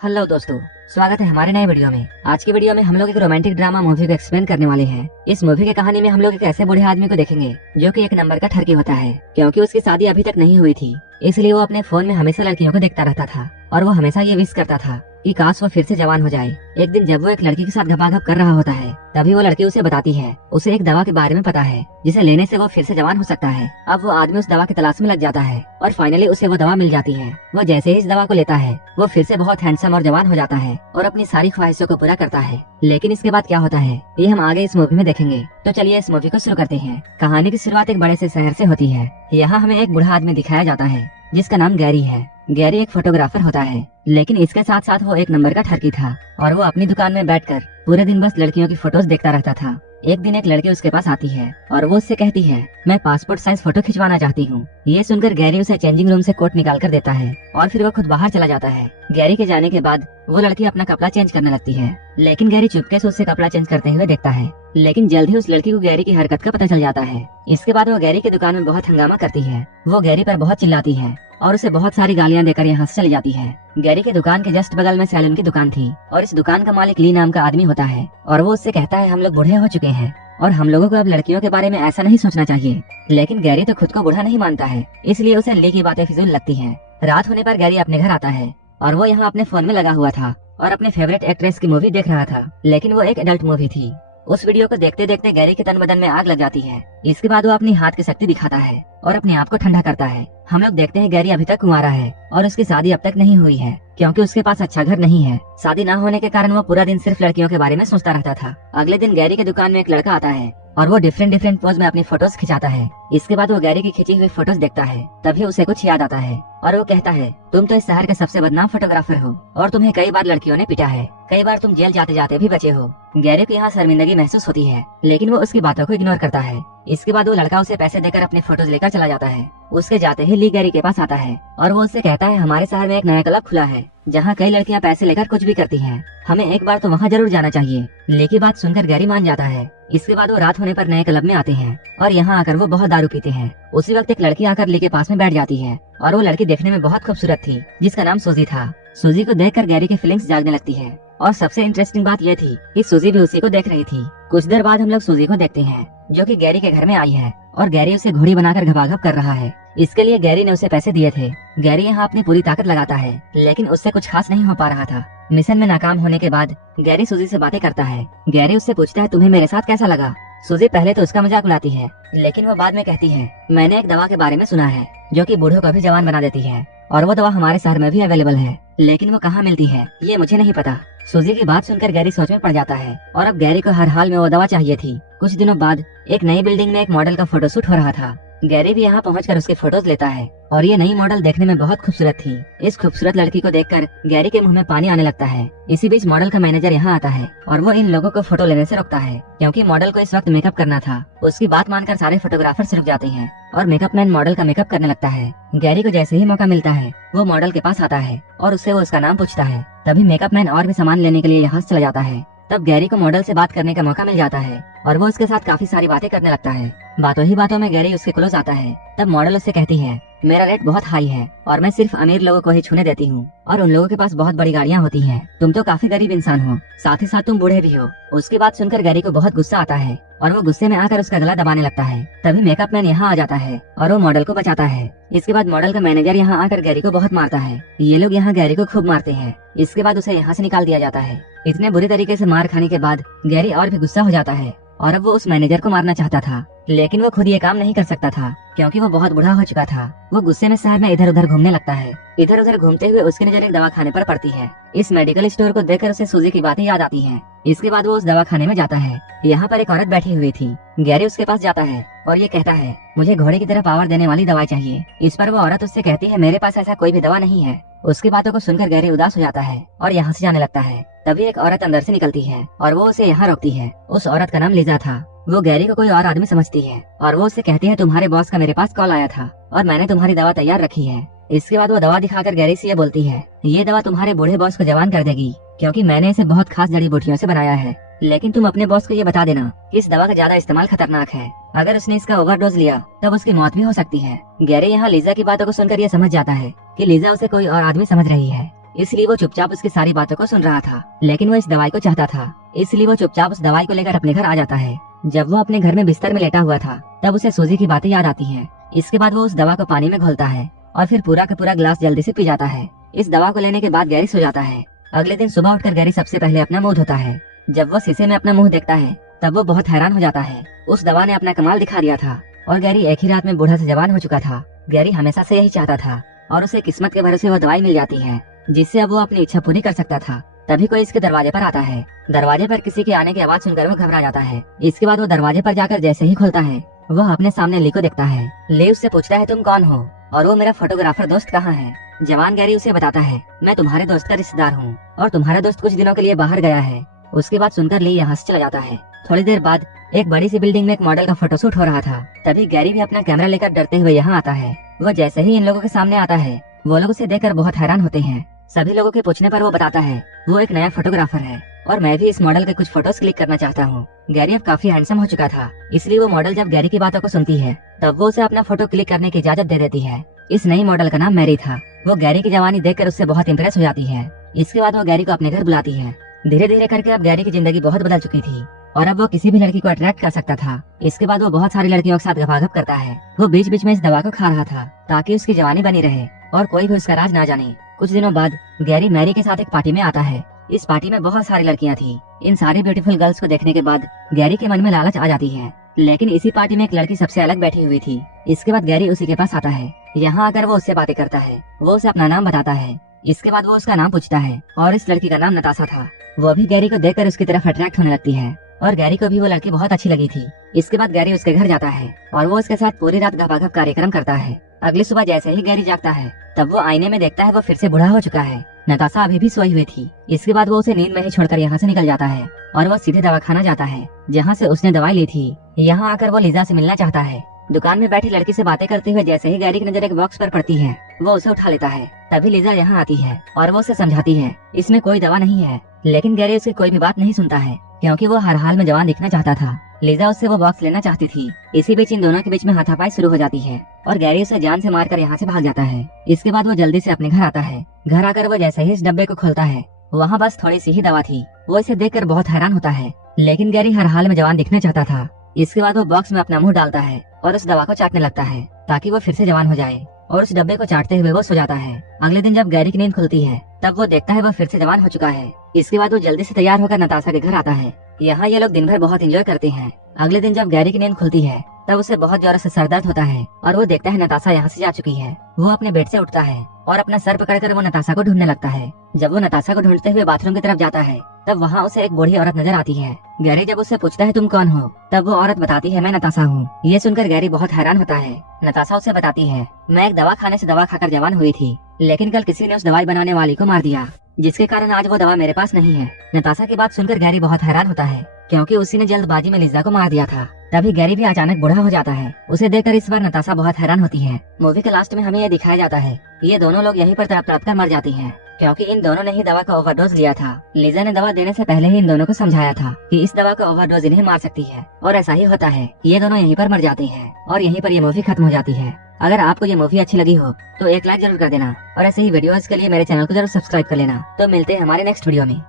Hello दोस्तों, स्वागत है हमारे नए वीडियो में। आज की वीडियो में हम लोग एक रोमांटिक ड्रामा मूवी को एक्सप्लेन करने वाले हैं। इस मूवी की कहानी में हम लोग एक ऐसे बूढ़े आदमी को देखेंगे जो कि एक नंबर का ठरकी होता है, क्योंकि उसकी शादी अभी तक नहीं हुई थी। इसलिए वो अपने फोन में हमेशा लड़कियों को देखता रहता था और वो हमेशा ये विश करता था कि काश वो फिर से जवान हो जाए। एक दिन जब वो एक लड़की के साथ घपाघप कर रहा होता है, तभी वो लड़की उसे बताती है उसे एक दवा के बारे में पता है जिसे लेने से वो फिर से जवान हो सकता है। अब वो आदमी उस दवा की तलाश में लग जाता है और फाइनली उसे वो दवा मिल जाती है। वो जैसे ही इस दवा को लेता है, वो फिर से बहुत हैंडसम और जवान हो जाता है और अपनी सारी ख्वाहिशों को पूरा करता है। लेकिन इसके बाद क्या होता है, ये हम आगे इस मूवी में देखेंगे। तो चलिए इस मूवी को शुरू करते हैं। कहानी की शुरुआत एक बड़े से शहर से होती है। यहाँ हमें एक बूढ़ा आदमी दिखाया जाता है जिसका नाम गैरी है। गैरी एक फोटोग्राफर होता है, लेकिन इसके साथ साथ वो एक नंबर का ठरकी था और वो अपनी दुकान में बैठकर पूरे दिन बस लड़कियों की फोटोज देखता रहता था। एक दिन एक लड़की उसके पास आती है और वो उससे कहती है, मैं पासपोर्ट साइज फोटो खिंचवाना चाहती हूँ। ये सुनकर गैरी उसे चेंजिंग रूम से कोट निकाल कर देता है और फिर वो खुद बाहर चला जाता है। गैरी के जाने के बाद वो लड़की अपना कपड़ा चेंज करने लगती है, लेकिन गैरी चुपके से उससे कपड़ा चेंज करते हुए देखता है। लेकिन जल्द ही उस लड़की को गैरी की हरकत का पता चल जाता है। इसके बाद वो गैरी की दुकान में बहुत हंगामा करती है। वो गैरी पर बहुत चिल्लाती है और उसे बहुत सारी गालियां देकर यहाँ से चली जाती है। गैरी की दुकान के जस्ट बगल में सैलून की दुकान थी और इस दुकान का मालिक ली नाम का आदमी होता है और वो उससे कहता है, हम लोग बूढ़े हो चुके हैं और हम लोगों को अब लड़कियों के बारे में ऐसा नहीं सोचना चाहिए। लेकिन गैरी तो खुद को बूढ़ा नहीं मानता है, इसलिए उसे ली की बातें फिजूल लगती है। रात होने पर गैरी अपने घर आता है और वो यहाँ अपने फोन में लगा हुआ था और अपने फेवरेट एक्ट्रेस की मूवी देख रहा था, लेकिन वो एक एडल्ट मूवी थी। उस वीडियो को देखते देखते गैरी के तन बदन में आग लग जाती है। इसके बाद वो अपनी हाथ की शक्ति दिखाता है और अपने आप को ठंडा करता है। हम लोग देखते हैं गैरी अभी तक कुंवारा है और उसकी शादी अब तक नहीं हुई है, क्योंकि उसके पास अच्छा घर नहीं है। शादी न होने के कारण वो पूरा दिन सिर्फ लड़कियों के बारे में सोचता रहता था। अगले दिन गैरी की दुकान में एक लड़का आता है और वो डिफरेंट पोज में अपनी फोटोज खिंचाता है। इसके बाद वो गैरी की खिंची हुई फोटोज देखता है, तभी उसे कुछ याद आता है और वो कहता है, तुम तो इस शहर के सबसे बदनाम फोटोग्राफर हो और तुम्हें कई बार लड़कियों ने पीटा है, कई बार तुम जेल जाते जाते भी बचे हो। गैरी को यहाँ शर्मिंदगी महसूस होती है, लेकिन वो उसकी बातों को इग्नोर करता है। इसके बाद वो लड़का उसे पैसे देकर अपनी फोटोज लेकर चला जाता है। उसके जाते ही ली गैरी के पास आता है और वो उससे कहता है, हमारे शहर में एक नया क्लब खुला है जहाँ कई लड़कियाँ पैसे लेकर कुछ भी करती हैं, हमें एक बार तो वहाँ जरूर जाना चाहिए। ली की बात सुनकर गैरी मान जाता है। इसके बाद वो रात होने पर नए क्लब में आते हैं और यहाँ आकर वो बहुत दारू पीते हैं। उसी वक्त एक लड़की आकर ली के पास में बैठ जाती है और वो लड़की देखने में बहुत खूबसूरत थी, जिसका नाम सूजी था। सूजी को देखकर गैरी की फीलिंग्स जागने लगती है और सबसे इंटरेस्टिंग बात यह थी कि सूजी भी उसी को देख रही थी। कुछ देर बाद हम लोग सूजी को देखते हैं जो कि गैरी के घर में आई है और गैरी उसे घोड़ी बनाकर घपाघप कर रहा है। इसके लिए गैरी ने उसे पैसे दिए थे। गैरी यहाँ अपनी पूरी ताकत लगाता है, लेकिन उससे कुछ खास नहीं हो पा रहा था। मिशन में नाकाम होने के बाद गैरी सूजी से बातें करता है। गैरी उससे पूछता है, तुम्हें मेरे साथ कैसा लगा? सूजी पहले तो उसका मजाक उड़ाती है, लेकिन वो बाद में कहती है, मैंने एक दवा के बारे में सुना है जो कि बूढ़ों को भी जवान बना देती है और वो दवा हमारे शहर में भी अवेलेबल है, लेकिन वो कहाँ मिलती है ये मुझे नहीं पता। सूजी की बात सुनकर गैरी सोच में पड़ जाता है और अब गैरी को हर हाल में वो दवा चाहिए थी। कुछ दिनों बाद एक नई बिल्डिंग में एक मॉडल का फोटोशूट हो रहा था। गैरी भी यहाँ पहुंचकर उसके फोटोज लेता है और ये नई मॉडल देखने में बहुत खूबसूरत थी। इस खूबसूरत लड़की को देखकर गैरी के मुंह में पानी आने लगता है। इसी बीच मॉडल का मैनेजर यहाँ आता है और वो इन लोगों को फोटो लेने से रोकता है, क्योंकि मॉडल को इस वक्त मेकअप करना था। उसकी बात मानकर सारे फोटोग्राफर्स रुक जाते हैं और मेकअप मैन मॉडल का मेकअप करने लगता है। गैरी को जैसे ही मौका मिलता है, वो मॉडल के पास आता है और उससे वो उसका नाम पूछता है। तभी मेकअप मैन और भी सामान लेने के लिए यहाँ से चला जाता है। तब गैरी को मॉडल से बात करने का मौका मिल जाता है और वो उसके साथ काफी सारी बातें करने लगता है। बातों ही बातों में गैरी उसके क्लोज आता है। तब मॉडल उससे कहती है, मेरा रेट बहुत हाई है और मैं सिर्फ अमीर लोगों को ही छूने देती हूँ और उन लोगों के पास बहुत बड़ी गाड़ियाँ होती हैं। तुम तो काफी गरीब इंसान हो, साथ ही साथ तुम बूढ़े भी हो। उसकी बात सुनकर गैरी को बहुत गुस्सा आता है और वो गुस्से में आकर उसका गला दबाने लगता है। तभी मेकअप मैन यहाँ आ जाता है और वो मॉडल को बचाता है। इसके बाद मॉडल का मैनेजर यहाँ आकर गैरी को बहुत मारता है। ये लोग यहाँ गैरी को खूब मारते हैं। इसके बाद उसे यहाँ से निकाल दिया जाता है। इतने बुरी तरीके से मार खाने के बाद गैरी और भी गुस्सा हो जाता है और अब वो उस मैनेजर को मारना चाहता था, लेकिन वो खुद ये काम नहीं कर सकता था क्योंकि वो बहुत बूढ़ा हो चुका था। वो गुस्से में शहर में इधर उधर घूमने लगता है। इधर उधर घूमते हुए उसकी नजर एक दवाखाने पर पड़ती है। इस मेडिकल स्टोर को देखकर उसे सूजी की बातें याद आती हैं। इसके बाद वो उस दवाखाने में जाता है। यहाँ पर एक औरत बैठी हुई थी। गैरी उसके पास जाता है और ये कहता है, मुझे घोड़े की तरह पावर देने वाली दवाई चाहिए। इस पर वो औरत उससे कहती है, मेरे पास ऐसा कोई भी दवा नहीं है। उसकी बातों को सुनकर गैरी उदास हो जाता है और यहाँ से जाने लगता है। तभी एक औरत अंदर से निकलती है और वो उसे यहाँ रोकती है। उस औरत का नाम लीजा था। वो गैरी को कोई और आदमी समझती है और वो उससे कहती है, तुम्हारे बॉस का मेरे पास कॉल आया था और मैंने तुम्हारी दवा तैयार रखी है। इसके बाद वो दवा दिखाकर गैरी से ये बोलती है, ये दवा तुम्हारे बूढ़े बॉस को जवान कर देगी, क्योंकि मैंने इसे बहुत खास जड़ी बूटियों से बनाया है। लेकिन तुम अपने बॉस को ये बता देना कि इस दवा का ज्यादा इस्तेमाल खतरनाक है। अगर उसने इसका ओवरडोज लिया तब उसकी मौत भी हो सकती है। गैरी यहाँ लीजा की बातों को सुनकर ये समझ जाता है कि लीजा उसे कोई और आदमी समझ रही है। इसलिए वो चुपचाप उसकी सारी बातों को सुन रहा था। लेकिन वो इस दवाई को चाहता था, इसलिए वो चुपचाप उस दवाई को लेकर अपने घर आ जाता है। जब वो अपने घर में बिस्तर में लेटा हुआ था तब उसे सूजी की बातें याद आती हैं। इसके बाद वो उस दवा को पानी में घोलता है और फिर पूरा का पूरा ग्लास जल्दी से पी जाता है। इस दवा को लेने के बाद गैरी सो जाता है। अगले दिन सुबह उठकर गैरी सबसे पहले अपना मुंह धोता है। जब वो शीशे में अपना मुंह देखता है तब वो बहुत हैरान हो जाता है। उस दवा ने अपना कमाल दिखा दिया था और गैरी एक ही रात में बूढ़ा से जवान हो चुका था। गैरी हमेशा से यही चाहता था और उसे किस्मत के भरोसे वो दवाई मिल जाती है जिससे अब वो अपनी इच्छा पूरी कर सकता था। तभी कोई इसके दरवाजे पर आता है। दरवाजे पर किसी के आने की आवाज सुनकर वो घबरा जाता है। इसके बाद वो दरवाजे पर जाकर जैसे ही खोलता है वह अपने सामने ली को देखता है। ली उससे पूछता है तुम कौन हो और वो मेरा फोटोग्राफर दोस्त कहाँ है। जवान गैरी उसे बताता है मैं तुम्हारे दोस्त का रिश्तेदार हूँ और तुम्हारा दोस्त कुछ दिनों के लिए बाहर गया है। उसकी बात सुनकर ली यहाँ से चला जाता है। थोड़ी देर बाद एक बड़ी सी बिल्डिंग में एक मॉडल का फोटोशूट हो रहा था। तभी गैरी भी अपना कैमरा लेकर डरते हुए यहाँ आता है। वो जैसे ही इन लोगों के सामने आता है वो लोग उसे देखकर बहुत हैरान होते हैं। सभी लोगों के पूछने पर वो बताता है वो एक नया फोटोग्राफर है और मैं भी इस मॉडल के कुछ फोटोज क्लिक करना चाहता हूँ। गैरी अब काफी हैंडसम हो चुका था, इसलिए वो मॉडल जब गैरी की बातों को सुनती है तब वो उसे अपना फोटो क्लिक करने की इजाजत दे देती है। इस नई मॉडल का नाम मैरी था। वो गैरी की जवानी देखकर उससे बहुत इम्प्रेस हो जाती है। इसके बाद वो गैरी को अपने घर बुलाती है। धीरे धीरे करके अब गैरी की जिंदगी बहुत बदल चुकी थी और अब वो किसी भी लड़की को अट्रैक्ट कर सकता था। इसके बाद वो बहुत सारी लड़कियों के साथ गपागप करता है। वो बीच बीच में इस दवा को खा रहा था ताकि उसकी जवानी बनी रहे और कोई भी उसका राज ना जाने। कुछ दिनों बाद गैरी मैरी के साथ एक पार्टी में आता है। इस पार्टी में बहुत सारी लड़कियां थी। इन सारी ब्यूटीफुल गर्ल्स को देखने के बाद गैरी के मन में लालच आ जाती है। लेकिन इसी पार्टी में एक लड़की सबसे अलग बैठी हुई थी। इसके बाद गैरी उसी के पास आता है। यहाँ आकर वो उससे बातें करता है। वो उसे अपना नाम बताता है। इसके बाद वो उसका नाम पूछता है और इस लड़की का नाम नताशा था। वो भी गैरी को देखकर उसकी तरफ अट्रैक्ट होने लगती है और गैरी को भी वो लड़की बहुत अच्छी लगी थी। इसके बाद गैरी उसके घर जाता है और वो उसके साथ पूरी रात गपागप कार्यक्रम करता है। अगली सुबह जैसे ही गैरी जागता है तब वो आईने में देखता है वो फिर से बूढ़ा हो चुका है। नताशा अभी भी सोई हुई थी। इसके बाद वो उसे नींद में ही छोड़कर यहाँ से निकल जाता है और वो सीधे दवाखाना जाता है जहाँ से उसने दवाई ली थी। यहाँ आकर वो लिजा से मिलना चाहता है। दुकान में बैठी लड़की से बातें करते हुए जैसे ही गैरी की नजर एक बॉक्स पर पड़ती है वो उसे उठा लेता है। तभी लिजा यहाँ आती है और वो उसे समझाती है इसमें कोई दवा नहीं है। लेकिन गैरी उसकी कोई भी बात नहीं सुनता है क्योंकि वो हर हाल में जवान दिखना चाहता था। लिजा उससे वो बॉक्स लेना चाहती थी। इसी बीच इन दोनों के बीच में हाथापाई शुरू हो जाती है और गैरी उसे जान से मारकर यहाँ से भाग जाता है। इसके बाद वो जल्दी से अपने घर आता है। घर आकर वो जैसे ही इस डब्बे को खोलता है वहाँ बस थोड़ी सी ही दवा थी। वो इसे देखकर बहुत हैरान होता है। लेकिन गैरी हर हाल में जवान दिखना चाहता था। इसके बाद वो बॉक्स में अपना मुंह डालता है और उस दवा को चाटने लगता है ताकि वो फिर से जवान हो जाए और उस डब्बे को चाटते हुए वो सो जाता है। अगले दिन जब गैरी की नींद खुलती है तब वो देखता है वो फिर से जवान हो चुका है। इसके बाद वो जल्दी से तैयार होकर नताशा के घर आता है। यहाँ ये लोग दिन भर बहुत एंजॉय करते हैं। अगले दिन जब गैरी की नींद खुलती है तब उसे बहुत जोर से सर दर्द होता है और वो देखता है नताशा यहाँ से जा चुकी है। वो अपने बेड से उठता है और अपना सर पकड़कर वो नताशा को ढूंढने लगता है। जब वो नताशा को ढूंढते हुए बाथरूम की तरफ जाता है तब वहाँ उसे एक बूढ़ी औरत नजर आती है। गैरी जब उससे पूछता है तुम कौन हो तब वो औरत बताती है मैं नताशा हूँ। ये सुनकर गैरी बहुत हैरान होता है। नताशा उसे बताती है मैं एक दवा खाने से दवा खाकर जवान हुई थी लेकिन कल किसी ने उस दवाई बनाने वाली को मार दिया जिसके कारण आज वो दवा मेरे पास नहीं है। नताशा की बात सुनकर गैरी बहुत हैरान होता है क्योंकि उसी ने जल्दबाजी में लिजा को मार दिया था। तभी गैरी भी अचानक बूढ़ा हो जाता है। उसे देखकर इस बार नताशा बहुत हैरान होती है। मूवी के लास्ट में हमें ये दिखाया जाता है ये दोनों लोग यहीं पर तड़प तड़प कर मर जाती हैं क्योंकि इन दोनों ने ही दवा का ओवरडोज लिया था। लिजा ने दवा देने से पहले ही इन दोनों को समझाया था कि इस दवा का ओवरडोज इन्हें मार सकती है और ऐसा ही होता है। ये दोनों यहीं पर मर जाते हैं और यहीं पर ये मूवी खत्म हो जाती है। अगर आपको ये मूवी अच्छी लगी हो तो एक लाइक जरूर कर देना और ऐसे ही वीडियोस के लिए मेरे चैनल को जरूर सब्सक्राइब कर लेना। तो मिलते हैं हमारे नेक्स्ट वीडियो में।